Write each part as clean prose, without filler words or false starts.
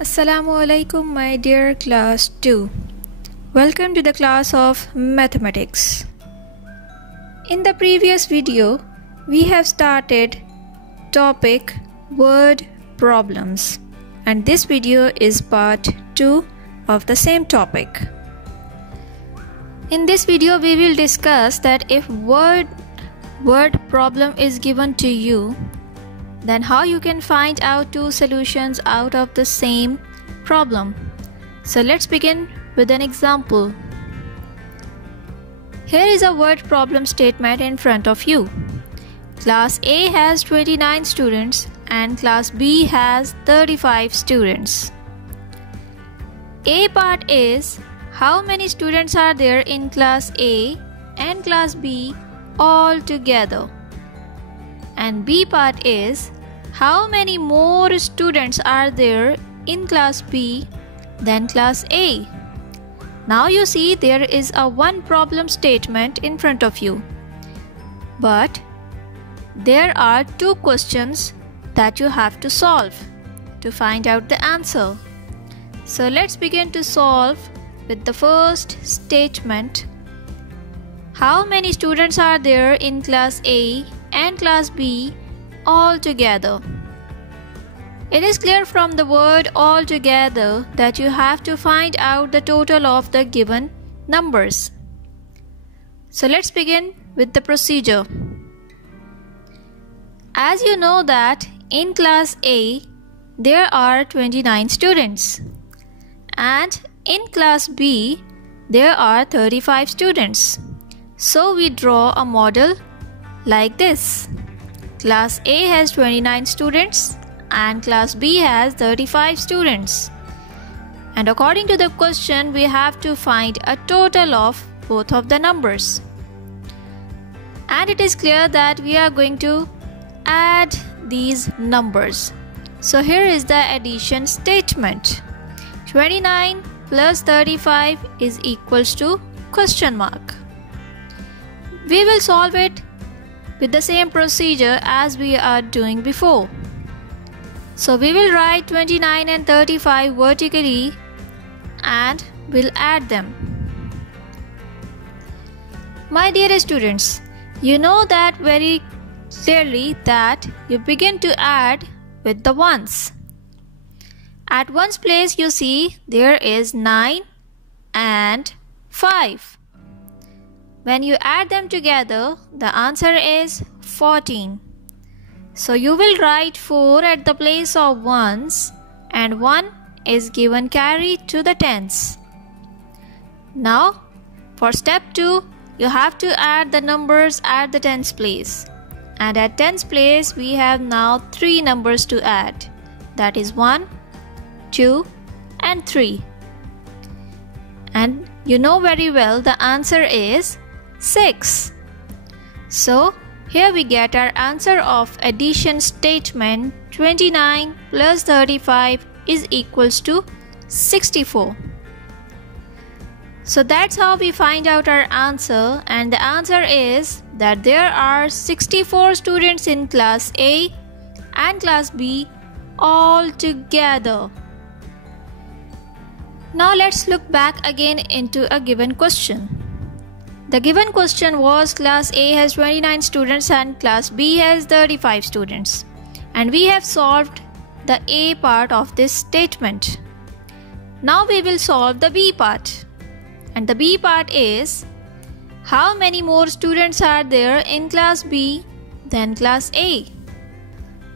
Assalamu alaikum, my dear class 2. Welcome to the class of mathematics. In the previous video, we have started topic word problems, and this video is part 2 of the same topic. In this video, we will discuss that if word problem is given to you, then how you can find out two solutions out of the same problem. So let's begin with an example. Here is a word problem statement in front of you. Class A has 29 students and class B has 35 students. A part is how many students are there in class A and class B all together. And B part is how many more students are there in class B than class A. Now you see there is a one problem statement in front of you. But there are two questions that you have to solve to find out the answer. So let's begin to solve with the first statement. How many students are there in class A and class B all together? It is clear from the word all together that you have to find out the total of the given numbers. So let's begin with the procedure. As you know that in class A there are 29 students and in class B there are 35 students. So we draw a model like this. Class A has 29 students and class B has 35 students. And according to the question, we have to find a total of both of the numbers. And it is clear that we are going to add these numbers. So here is the addition statement. 29 plus 35 is equals to question mark. We will solve it with the same procedure as we are doing before. So we will write 29 and 35 vertically and we'll add them. My dear students, you know that very clearly that you begin to add with the ones. At ones place you see there is 9 and 5. When you add them together, the answer is 14. So you will write 4 at the place of ones and 1 is given carry to the tens. Now, for step 2, you have to add the numbers at the tens place. And at tens place, we have now 3 numbers to add. That is 1, 2 and 3. And you know very well the answer is 6. So here we get our answer of addition statement. 29 plus 35 is equals to 64. So that's how we find out our answer, and the answer is that there are 64 students in class A and class B all together. Now let's look back again into a given question. The given question was class A has 29 students and class B has 35 students. And we have solved the A part of this statement. Now we will solve the B part. And the B part is how many more students are there in class B than class A.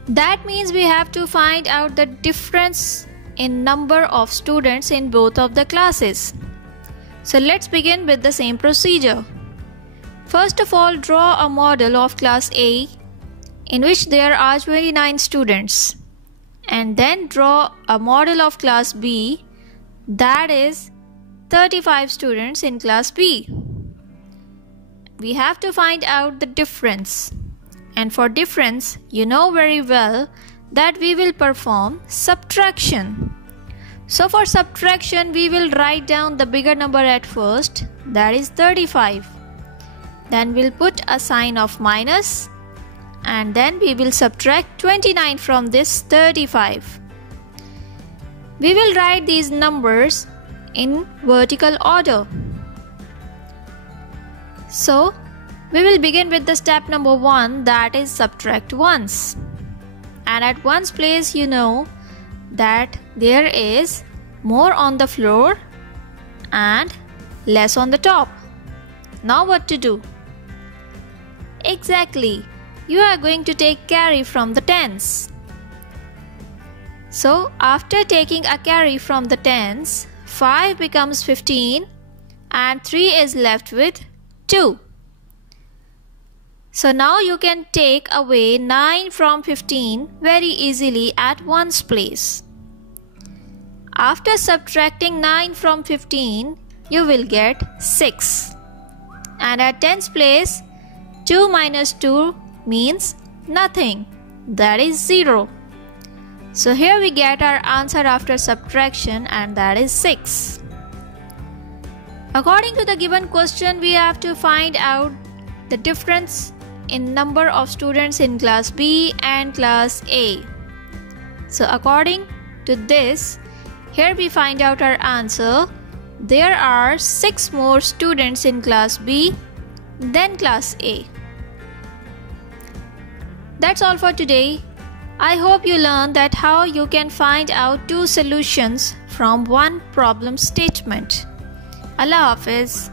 That means we have to find out the difference in number of students in both of the classes. So let's begin with the same procedure. First of all, draw a model of class A in which there are 29 students. And then draw a model of class B, that is 35 students in class B. We have to find out the difference. And for difference, you know very well that we will perform subtraction. So for subtraction, we will write down the bigger number at first, that is 35. Then we'll put a sign of minus and then we will subtract 29 from this 35. We will write these numbers in vertical order. So, we will begin with the step number 1, that is subtract ones. And at ones place, you know that there is more on the floor and less on the top. Now what to do? Exactly, you are going to take carry from the tens. So after taking a carry from the tens, 5 becomes 15 and 3 is left with 2. So now you can take away 9 from 15 very easily at ones place. After subtracting 9 from 15, you will get 6. And at tens place, 2 minus 2 means nothing, that is 0. So here we get our answer after subtraction, and that is 6. According to the given question, we have to find out the difference in number of students in class B and class A. So according to this, here we find out our answer. There are 6 more students in class B than class A. That's all for today. I hope you learned that how you can find out 2 solutions from one problem statement. Allah Hafiz.